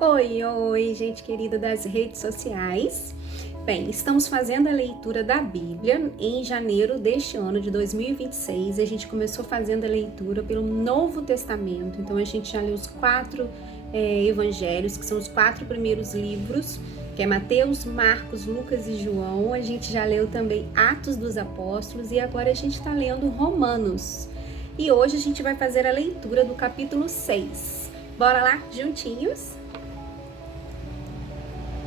Oi, oi, gente querida das redes sociais. Bem, estamos fazendo a leitura da Bíblia em janeiro deste ano de 2026. A gente começou fazendo a leitura pelo Novo Testamento, então a gente já leu os quatro evangelhos, que são os quatro primeiros livros, que é Mateus, Marcos, Lucas e João. A gente já leu também Atos dos Apóstolos e agora a gente está lendo Romanos. E hoje a gente vai fazer a leitura do capítulo 6. Bora lá, juntinhos?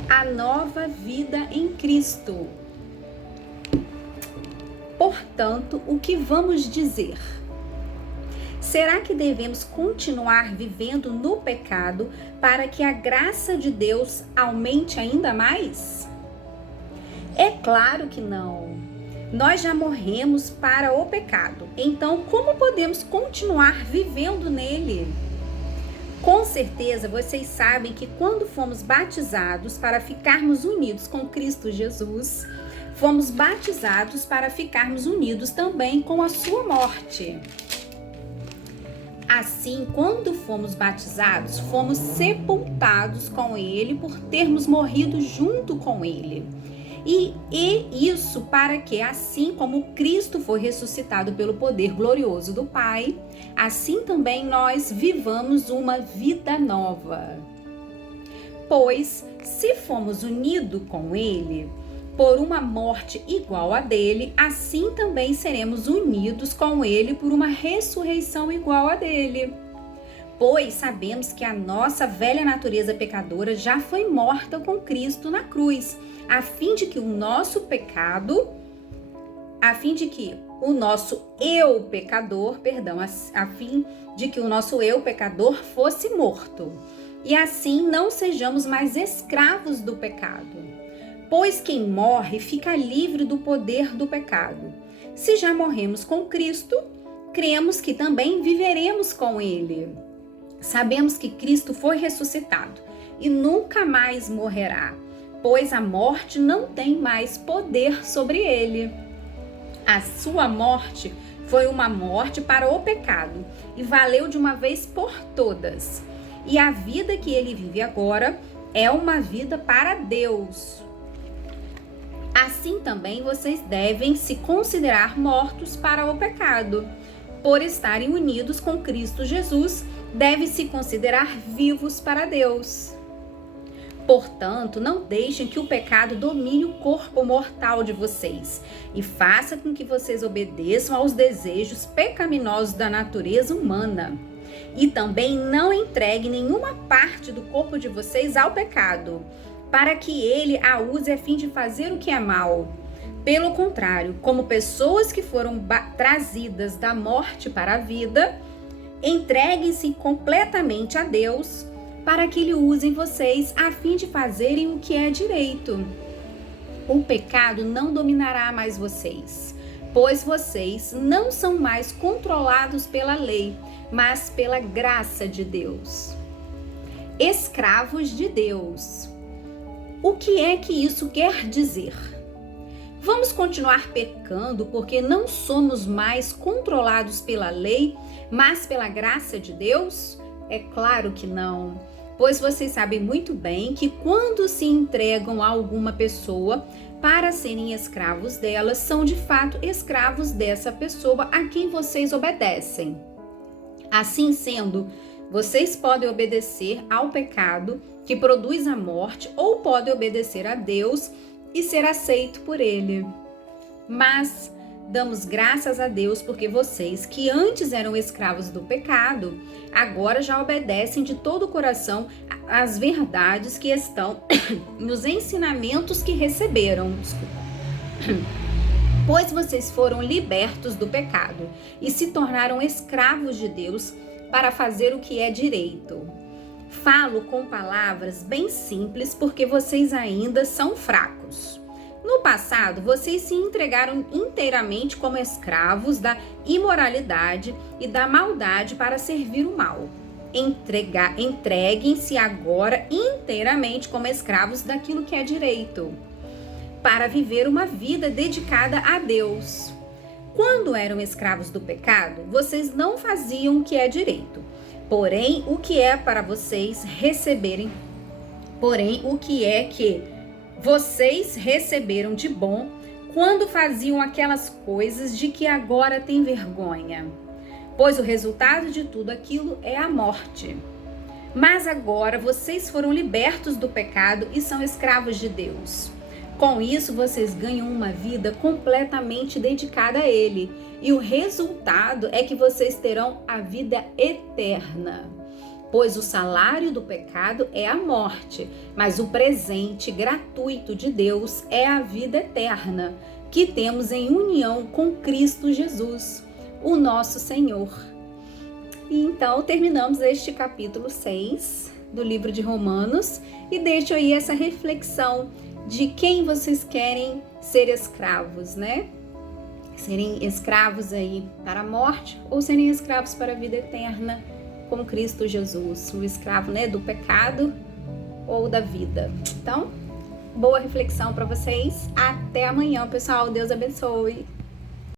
A nova vida em Cristo. Portanto, o que vamos dizer? Será que devemos continuar vivendo no pecado para que a graça de Deus aumente ainda mais? É claro que não. Nós já morremos para o pecado. Então, como podemos continuar vivendo nele? Com certeza vocês sabem que quando fomos batizados para ficarmos unidos com Cristo Jesus, fomos batizados para ficarmos unidos também com a sua morte. Assim, quando fomos batizados, fomos sepultados com ele por termos morrido junto com ele. E isso para que, assim como Cristo foi ressuscitado pelo poder glorioso do Pai, assim também nós vivamos uma vida nova. Pois, se fomos unidos com Ele por uma morte igual a dele, assim também seremos unidos com Ele por uma ressurreição igual a dele. Pois sabemos que a nossa velha natureza pecadora já foi morta com Cristo na cruz, a fim de que o nosso eu pecador fosse morto, e assim não sejamos mais escravos do pecado. Pois quem morre fica livre do poder do pecado. Se já morremos com Cristo, cremos que também viveremos com Ele. Sabemos que Cristo foi ressuscitado e nunca mais morrerá, pois a morte não tem mais poder sobre ele. A sua morte foi uma morte para o pecado e valeu de uma vez por todas. E a vida que ele vive agora é uma vida para Deus. Assim também vocês devem se considerar mortos para o pecado. Por estarem unidos com Cristo Jesus, devem se considerar vivos para Deus. Portanto, não deixem que o pecado domine o corpo mortal de vocês e faça com que vocês obedeçam aos desejos pecaminosos da natureza humana. E também não entreguem nenhuma parte do corpo de vocês ao pecado, para que ele a use a fim de fazer o que é mal. Pelo contrário, como pessoas que foram trazidas da morte para a vida, entreguem-se completamente a Deus, para que Ele use vocês a fim de fazerem o que é direito. O pecado não dominará mais vocês, pois vocês não são mais controlados pela lei, mas pela graça de Deus. Escravos de Deus. O que é que isso quer dizer? Vamos continuar pecando porque não somos mais controlados pela lei, mas pela graça de Deus? É claro que não, pois vocês sabem muito bem que quando se entregam a alguma pessoa para serem escravos dela, são de fato escravos dessa pessoa a quem vocês obedecem. Assim sendo, vocês podem obedecer ao pecado que produz a morte ou podem obedecer a Deus e ser aceito por ele. Mas damos graças a Deus porque vocês, que antes eram escravos do pecado, agora já obedecem de todo o coração às verdades que estão nos ensinamentos que receberam. Pois vocês foram libertos do pecado e se tornaram escravos de Deus para fazer o que é direito. Falo com palavras bem simples porque vocês ainda são fracos. No passado, vocês se entregaram inteiramente como escravos da imoralidade e da maldade para servir o mal. Entreguem-se agora inteiramente como escravos daquilo que é direito, para viver uma vida dedicada a Deus. Quando eram escravos do pecado, vocês não faziam o que é direito. Porém, o que é para vocês receberem Porém, o que é que vocês receberam de bom quando faziam aquelas coisas de que agora têm vergonha? Pois o resultado de tudo aquilo é a morte. Mas agora vocês foram libertos do pecado e são escravos de Deus. Com isso, vocês ganham uma vida completamente dedicada a Ele. E o resultado é que vocês terão a vida eterna. Pois o salário do pecado é a morte, mas o presente gratuito de Deus é a vida eterna, que temos em união com Cristo Jesus, o nosso Senhor. E então terminamos este capítulo 6 do livro de Romanos e deixo aí essa reflexão de quem vocês querem ser escravos, né? Serem escravos aí para a morte ou serem escravos para a vida eterna com Cristo Jesus, o escravo, né, do pecado ou da vida. Então, boa reflexão para vocês. Até amanhã, pessoal. Deus abençoe.